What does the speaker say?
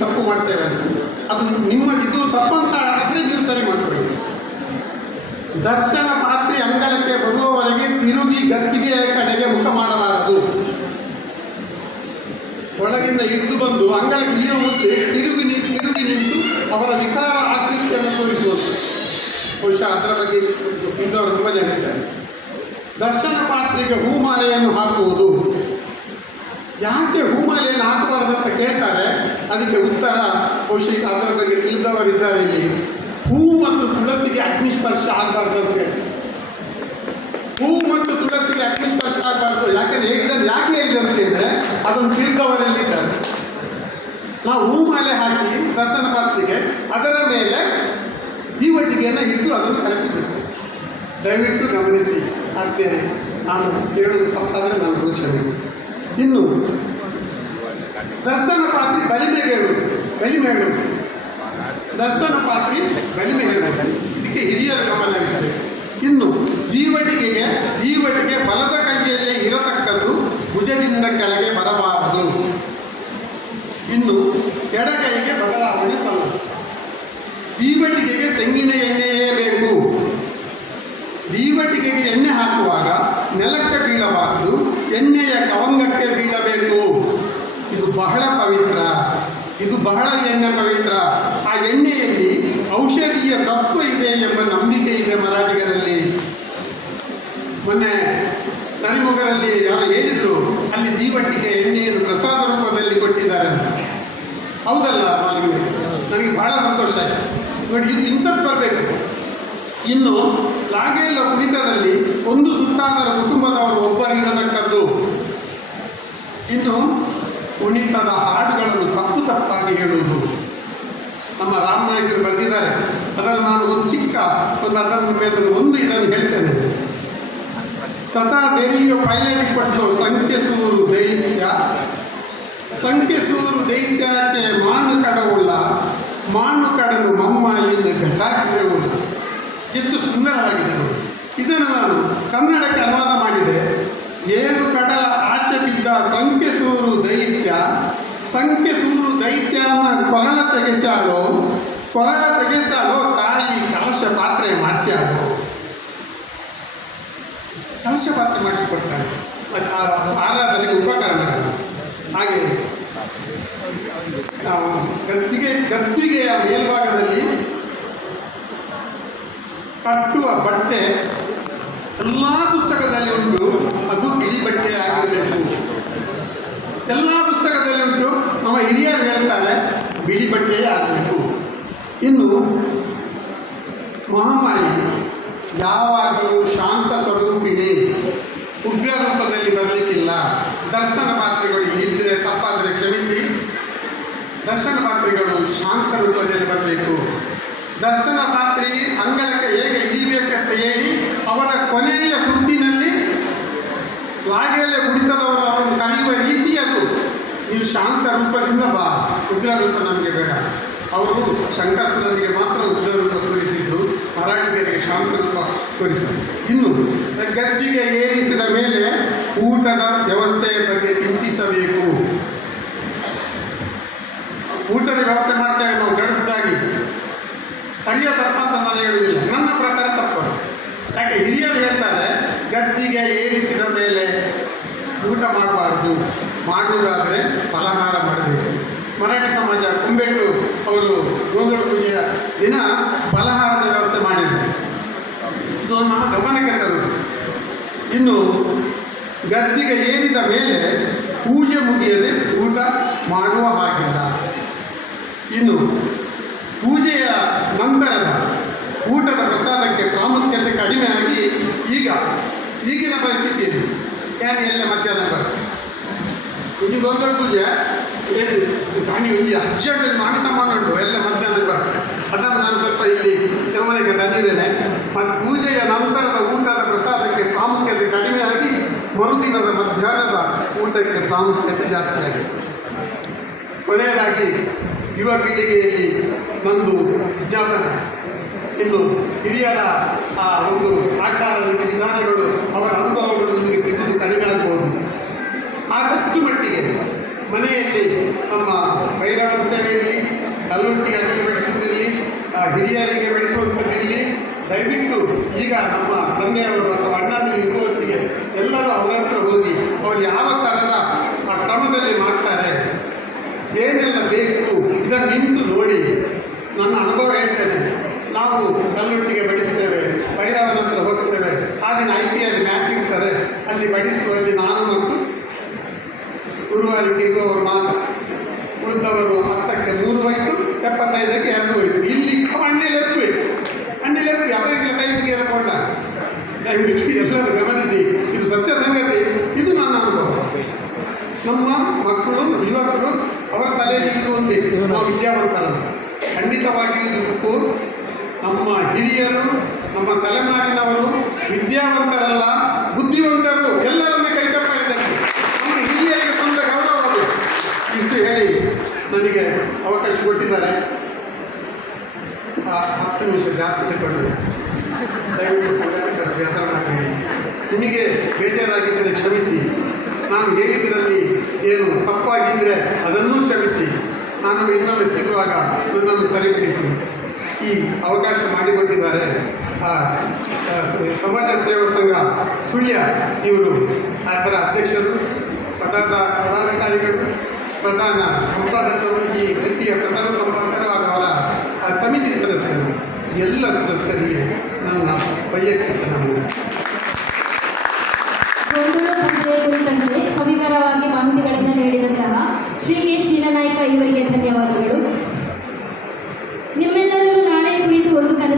ತಪ್ಪು ಮಾಡ್ತೇವೆ ಅಂತ. ಅದು ನಿಮ್ಮ ಇದು ತಪ್ಪು ಅಂತ ಆದರೆ ನೀವು ಸರಿ ಮಾಡ್ಕೊಳ್ಳಿ. ದರ್ಶನ ಪಾತ್ರೆ ಅಂಗಳಕ್ಕೆ ಬರುವವರೆಗೆ ತಿರುಗಿ ಗತ್ತಿಗೆ ಕಡೆಗೆ ಮುಖ ಮಾಡಬಾರದು. ಒಳಗಿಂದ ಇಳಿದು ಬಂದು ಅಂಗಳಕ್ಕೆ ಇಳಿಯುವ ಮುಂದೆ ತಿರುಗಿ ತಿರುಗಿ ನಿಂತು ಅವರ ವಿಕಾರ ಆಕೃತಿಯನ್ನು ತೋರಿಸುವುದು. ಬಹುಶಃ ಅದರ ಬಗ್ಗೆ ತಿಳಿದವರು ತುಂಬ ಜನ ಇದ್ದಾರೆ. ದರ್ಶನ ಪಾತ್ರೆಗೆ ಹೂಮಾಲೆಯನ್ನು ಹಾಕುವುದು ಯಾಕೆ ಹೂಮಾಲೆಯನ್ನು ಹಾಕಬಾರದು ಅಂತ ಕೇಳ್ತಾರೆ ಅದಕ್ಕೆ ಉತ್ತರ ಬಹುಶಃ ಅದರ ಬಗ್ಗೆ ತಿಳಿದವರಿದ್ದಾರೆ ಇಲ್ಲಿ. ಹೂ ಮತ್ತು ತುಳಸಿಗೆ ಅಗ್ನಿಸ್ಪರ್ಶ ಆಗಬಾರ್ದಂತೆ ಹೂ ಮತ್ತು ತುಳಸಿಗೆ ಅಗ್ನಿಸ್ಪರ್ಶ ಆಗಬಾರ್ದು. ಯಾಕಂದ್ರೆ ಹೇಗಿದೆ ಯಾಕೆ ಹೇಳಿದೆ ಅಂತ ಹೇಳಿದ್ರೆ ಅದನ್ನು ತಿಳಿದವರಲ್ಲಿದ್ದಾರೆ. ನಾವು ಹೂ ಮಾಲೆ ಹಾಕಿ ದರ್ಶನ ಪಾತ್ರೆಗೆ ಅದರ ಮೇಲೆ ದೀವಟಿಗೆಯನ್ನು ಹಿಡಿದು ಅದನ್ನು ಕರೆಕ್ಟ್ ದಯವಿಟ್ಟು ಗಮನಿಸಿ ಆಗ್ತೇನೆ ನಾನು ಹೇಳೋದು ತಪ್ಪಾದರೆ ನಾನು ಕ್ಷಮಿಸಿ ಇನ್ನು ದರ್ಶನ ಪಾತ್ರಿ ಬಲಿಮೆ ಹೇಳುವುದು ಬಲಿಮೆ ಹೇಳುವುದು ದರ್ಶನ ಪಾತ್ರಿ ಬಲಿಮೆ ಹೇಳುವುದು ಇದಕ್ಕೆ ಹಿರಿಯರ ಗಮನ ಹರಿಸಬೇಕು ಇನ್ನು ದೀವಟಿಗೆಗೆ ದೀವಟಿಗೆ ಬಲದ ಕೈಯಲ್ಲೇ ಇರತಕ್ಕದ್ದು ಭುಜದಿಂದ ಕೆಳಗೆ ಬರಬಾರದು. ಇನ್ನು ಎಡಗೈಗೆ ಬದಲಾವಣೆ ಸಲ್ಲ. ದೀವಟಿಗೆಗೆ ತೆಂಗಿನ ಎಣ್ಣೆಯೇ ಬೇಕು. ದೀವಟಿಗೆಗೆ ಎಣ್ಣೆ ಹಾಕುವಾಗ ನೆಲಕ್ಕೆ ಬೀಳಬಾರದು, ಎಣ್ಣೆಯ ಕವಂಗಕ್ಕೆ ಬೀಳಬೇಕು. ಇದು ಬಹಳ ಪವಿತ್ರ, ಇದು ಬಹಳ ಎಣ್ಣೆ ಪವಿತ್ರ. ಆ ಎಣ್ಣೆಯಲ್ಲಿ ಔಷಧೀಯ ಸತ್ವ ಇದೆ ಎಂಬ ನಂಬಿಕೆ ಇದೆ ಮರಾಠಿಗರಲ್ಲಿ. ಮೊನ್ನೆ ನರಿಮೊಗರಲ್ಲಿ ಯಾರು ಹೇಳಿದ್ರು, ಅಲ್ಲಿ ದೀವಟ್ಟಿಗೆ ಎಣ್ಣೆಯನ್ನು ಪ್ರಸಾದ ರೂಪದಲ್ಲಿ ಕೊಟ್ಟಿದ್ದಾರೆ ಅಂತ. ಹೌದಲ್ಲ ಮಾಲಿಗೆ ನನಗೆ ಬಹಳ ಸಂತೋಷ ಆಯಿತು. ನೋಡಿ, ಇದು ಇಂಥದ್ದು ಬರಬೇಕು. ಇನ್ನು ಲಾಗೆಲ್ಲ ಕುಣಿತದಲ್ಲಿ ಒಂದು ಸುತ್ತಾದರ ಕುಟುಂಬದವರು ಒಬ್ಬರಿರತಕ್ಕದ್ದು ಇನ್ನು ಕುಣಿತದ ಹಾಡುಗಳನ್ನು ತಪ್ಪು ತಪ್ಪಾಗಿ ಹೇಳುವುದು. ನಮ್ಮ ರಾಮನಾಯಕರು ಬಂದಿದ್ದಾರೆ ಅದರಲ್ಲಿ ನಾನು ಒಂದು ಚಿಕ್ಕ, ಒಂದು ಅದರ ಮೇಲೆ ಒಂದು ಇದನ್ನು ಹೇಳ್ತೇನೆ. ಸದಾ ದೇವಿಯ ಪೈಲಟಿ ಕೊಟ್ಟು ಸಂಖ್ಯಸೂರು ದೈತ್ಯ. ಸಂಖ್ಯಸೂರು ದೈತ್ಯಾಚೆ ಮಾನು ಕಡವುಳ್ಳ, ಮಾನು ಕಡಲು ಮಮ್ಮ ಇಲ್ಲ ಘಟಾಕಿರುವುಲ್ಲ ಎಷ್ಟು ಸುಂದರವಾಗಿದೆ ನೋಡಿ. ಇದನ್ನು ನಾನು ಕನ್ನಡಕ್ಕೆ ಅನುವಾದ ಮಾಡಿದೆ. ಏನು ಕಡಲ ಆಚೆ ಬಿದ್ದ ಸಂಖ್ಯಸೂರು ದೈತ್ಯ ಸಂಖ್ಯಸೂರು ದೈತ್ಯನ ಕೊರಳ ತೆಗೆಸಾಳು ಕೊರಳ ತೆಗೆಸಾಳು ತಾಯಿ ಕಲಶ ಪಾತ್ರೆ ಮಾಡ್ಸ್ಯಾಳೋ ಕಲಶ ಪಾತ್ರೆ ಮಾಡಿಸಿಕೊಡ್ತಾಳೆ ಆರಾಧನೆಗೆ ಉಪಕರಣಗಳು. ಹಾಗೆ ಗದ್ದಿಗೆ, ಗದ್ದಿಗೆಯ ಮೇಲ್ಭಾಗದಲ್ಲಿ ಕಟ್ಟುವ ಬಟ್ಟೆ ಎಲ್ಲ ಪುಸ್ತಕದಲ್ಲಿ ಉಂಟು. ಅದು ಬಿಳಿ ಬಟ್ಟೆ ಆಗಿರಬೇಕು ಎಲ್ಲ ಪುಸ್ತಕದಲ್ಲಿ ಉಂಟು ನಮ್ಮ ಹಿರಿಯರು ಹೇಳ್ತಾರೆ ಬಿಳಿ ಬಟ್ಟೆಯೇ ಆಗಬೇಕು. ಇನ್ನು ಮಹಾಮಾರಿ ಯಾವಾಗಲೂ ಶಾಂತ ಸ್ವರೂಪಿಣಿ ಉಗ್ರ ರೂಪದಲ್ಲಿ ಬರಲಿಕ್ಕಿಲ್ಲ. ದರ್ಶನ ಪಾತ್ರೆಗಳು ಇದ್ದರೆ ತಪ್ಪಾದರೆ ಕ್ಷಮಿಸಿ. ದರ್ಶನ ಪಾತ್ರೆಗಳು ಶಾಂತ ರೂಪದಲ್ಲಿ ಬರಬೇಕು. ದರ್ಶನ ಪಾತ್ರೆ ಅಂಗಳಕ್ಕೆ ಹೇಗೆ ಇಳಿಬೇಕಂತ ಹೇಳಿ ಅವರ ಕೊನೆಯ ಸುತ್ತಿನಲ್ಲಿ ಲಾಗೆಯಲ್ಲೇ ಕುಡಿತದವರು ನೀವು ಶಾಂತ ರೂಪದಿಂದ ಬಾ. ಉಗ್ರ ರೂಪ ನಮಗೆ ಬೇಡ. ಅವರು ಶಂಕರನಿಗೆ ಮಾತ್ರ ಉಗ್ರ ರೂಪ ತೋರಿಸಿದ್ದು, ಮರಾಠಿಗರಿಗೆ ಶಾಂತ ರೂಪ ತೋರಿಸಿದ್ದು. ಇನ್ನು, ಗದ್ದಿಗೆ ಏರಿಸಿದ ಮೇಲೆ ಊಟದ ವ್ಯವಸ್ಥೆಯ ಬಗ್ಗೆ ಚಿಂತಿಸಬೇಕು. ಊಟದ ವ್ಯವಸ್ಥೆ ಮಾಡ್ತೇವೆ ನಾವು ಗಡದ್ದಾಗಿ. ಸರಿಯ ತಪ್ಪಂತ ನಾನು ಹೇಳುವುದಿಲ್ಲ. ನನ್ನ ಪ್ರಕಾರ ತಪ್ಪು ಯಾಕೆ, ಹಿರಿಯರು ಹೇಳ್ತಾರೆ, ಗದ್ದಿಗೆ ಏರಿಸಿದ ಮೇಲೆ ಊಟ ಮಾಡಬಾರ್ದು. ಮಾಡುವುದಾದರೆ ಫಲಹಾರ ಮಾಡಬೇಕು. ಮರಾಠಿ ಸಮಾಜ ಕುಂಬೆಟ್ಟು ಅವರು ಗೋಂಗಳ ಪೂಜೆಯ ದಿನ ಫಲಹಾರದ ವ್ಯವಸ್ಥೆ ಮಾಡಿದ್ದಾರೆ. ಇದು ನಮ್ಮ ಗಮನಕ್ಕೆ ತರುವುದು. ಇನ್ನು ಗದ್ದಿಗೆ ಏರಿದ ಮೇಲೆ ಪೂಜೆ ಮುಗಿಯದೆ ಊಟ ಮಾಡುವ ಹಾಗಿಲ್ಲ. ಇನ್ನು ಪೂಜೆಯ ನಂತರದ ಊಟದ ಪ್ರಸಾದಕ್ಕೆ ಪ್ರಾಮುಖ್ಯತೆ ಕಡಿಮೆಯಾಗಿ ಈಗ ಈಗಿನ ಪರಿಸ್ಥಿತಿ ಇದೆ ಯಾರು ಎಲ್ಲ ಮಧ್ಯಾಹ್ನ ಬರುತ್ತೆ ಇದು ಗೊಂದಲ ಪೂಜೆ. ಕಾಣಿ ಇಲ್ಲಿ ಅರ್ಜೆಂಟ್ ಮಾಂಸ ಉಂಟು. ಎಲ್ಲ ಮಧ್ಯಾಹ್ನ ಬರುತ್ತೆ ಅದನ್ನು ನಾನು ಸ್ವಲ್ಪ ಇಲ್ಲಿ ಗಮನಕ್ಕೆ ತಂದಿದ್ದೇನೆ ಮತ್ತು ಪೂಜೆಯ ನಂತರದ ಊಟದ ಪ್ರಸಾದಕ್ಕೆ ಪ್ರಾಮುಖ್ಯತೆ ಕಡಿಮೆ ಕಡಿಮೆಯಾಗಿ ಮರುದಿನದ ಮಧ್ಯಾಹ್ನದ ಊಟಕ್ಕೆ ಪ್ರಾಮುಖ್ಯತೆ ಜಾಸ್ತಿ ಆಗಿದೆ. ಕೊನೆಯದಾಗಿ, ಯುವ ಪೀಳಿಗೆಯಲ್ಲಿ ಒಂದು ವಿಜ್ಞಾಪನೆ. ಇನ್ನು ಹಿರಿಯರ, ಆ, ಒಂದು ಆಚಾರ ವಿಧಾನಗಳು ಅವರ ಅನುಭವಗಳು ನಿಮಗೆ ಸಿಗುವುದು ಕಡಿಮೆ ಆಗ್ಬೋದು ಆದಷ್ಟು ಮಟ್ಟಿಗೆ ಮನೆಯಲ್ಲಿ ನಮ್ಮ ಬೈರಾಣ ಸೇವೆ ಇರಲಿ ದಯವಿಟ್ಟು ಈಗ ನಮ್ಮ ತಂದೆಯವರು ಅಥವಾ ಅಣ್ಣಾದಿರು ಇರುವತ್ತಿಗೆ ಎಲ್ಲರೂ ಅವರ ಹತ್ರ ಹೋಗಿ ಅವರು ಯಾವ ಥರದ ಆ ಕ್ರಮದಲ್ಲಿ ಮಾಡ್ತಾರೆ ಏನೆಲ್ಲ ಬೇಕು ಇದನ್ನು ನಿಂತು ನೋಡಿ ನನ್ನ ಅನುಭವ ಹೇಳ್ತೇನೆ ನಾವು ಕಲ್ಲೊಟ್ಟಿಗೆ ಬಡಿಸ್ತೇವೆ ಭೈರವನ ಹತ್ರ ಹೋಗ್ತೇವೆ ಆ ದಿನ ಐ ಪಿ ಎಲ್ ಮ್ಯಾಚ್ ಇರ್ತದೆ ಅಲ್ಲಿ ಬಡಿಸುವಲ್ಲಿ ನಾನು ಮತ್ತು ಗುರುವಾರಿಗೆ ಇರುವವರು ಮಾತ್ರ ಉಳಿದವರು ಹತ್ತಕ್ಕೆ ಮೂರು ಹೋಯ್ತು ಎಪ್ಪತ್ತೈದಕ್ಕೆ ಎರಡು ಹೋಯ್ತು ಇಲ್ಲಿ ಹಣ್ಣಿಲೆತ್ತಬೇಕು ಹಣ್ಣಿಲೆತ್ತಿ ಅವರಿಗೆ ಕೈ ಮುಗಿಯಕೊಂಡ ದಯವಿಟ್ಟು ಎಲ್ಲರೂ ಗಮನಿಸಿ ಇದು ಸತ್ಯ ಸಂಗತಿ ಇದು ನನ್ನ ಅನುಭವ ನಮ್ಮ ಮಕ್ಕಳು ಯುವಕರು ಅವರ ನಮ್ಮ ನಾವು ವಿದ್ಯಾವಂತರಂತ ಖಂಡಿತವಾಗಿ ಇದು ತಪ್ಪು ನಮ್ಮ ಹಿರಿಯರು, ನಮ್ಮ ತಲೆಮಾರಿನವರು, ವಿದ್ಯಾವಂತರಲ್ಲ, ಬುದ್ಧಿವಂತರು ಎಲ್ಲರನ್ನೇ ಕೈ ಚಪ್ಪಾಗಿದ್ದಾರೆ. ನಮ್ಮ ಹಿರಿಯರಿಗೆ ತಂದ ಗೌರವ ಅದು. ಇಷ್ಟು ಹೇಳಿ ನನಗೆ ಅವಕಾಶ ಕೊಟ್ಟಿದ್ದಾರೆ. ಹತ್ತು ನಿಮಿಷ ಜಾಸ್ತಿ ತಗೊಂಡು ದಯವಿಟ್ಟು ಕನ್ನಡಕರ ಬೇಸರ ಮಾಡಬೇಡಿ ನಿಮಗೆ ಬೇಜಾರಾಗಿದ್ದರೆ ಕ್ಷಮಿಸಿ. ನಾನು ಹೇಳಿದ್ರಲ್ಲಿ ಏನು ತಪ್ಪಾಗಿದ್ದರೆ ಅದನ್ನೂ ಕ್ಷಮಿಸಿ. ನಾನು ಇನ್ನೊಮ್ಮೆ ಸಿಗುವಾಗ ನನ್ನನ್ನು ಸರಿಪಡಿಸಿ. ಈ ಅವಕಾಶ ಮಾಡಿಕೊಟ್ಟಿದ್ದಾರೆ. ಸಮಾಜ ಸೇವಾ ಸಂಘ ಸುಳ್ಯ ಇವರು. ಅದರ ಅಧ್ಯಕ್ಷರು ಪದಾರ್ಥ ಪದಾಧಿಕಾರಿಗಳು ಪ್ರಧಾನ ಸಂಪಾದಕರು, ಈ ಕೃತಿಯ ಪ್ರಧಾನ ಸಂಪಾದಕರು ಹಾಗೂ ಅವರ ಸಮಿತಿ ಸದಸ್ಯರು. ಎಲ್ಲ ಸದಸ್ಯರಿಗೆ ನನ್ನ ವೈಯಕ್ತಿಕ ನಮೂನೆ. ಗೊಂದಲ ಪೂಜೆಯ ಕುರಿತಂತೆ ಸವಿವರವಾಗಿ ಮಾಹಿತಿಗಳನ್ನು ನೀಡಿದಂತಹ ಶ್ರೀ ಕೆ. ಶೀಲನಾಯ್ಕ ಇವರಿಗೆ ಧನ್ಯವಾದಗಳು.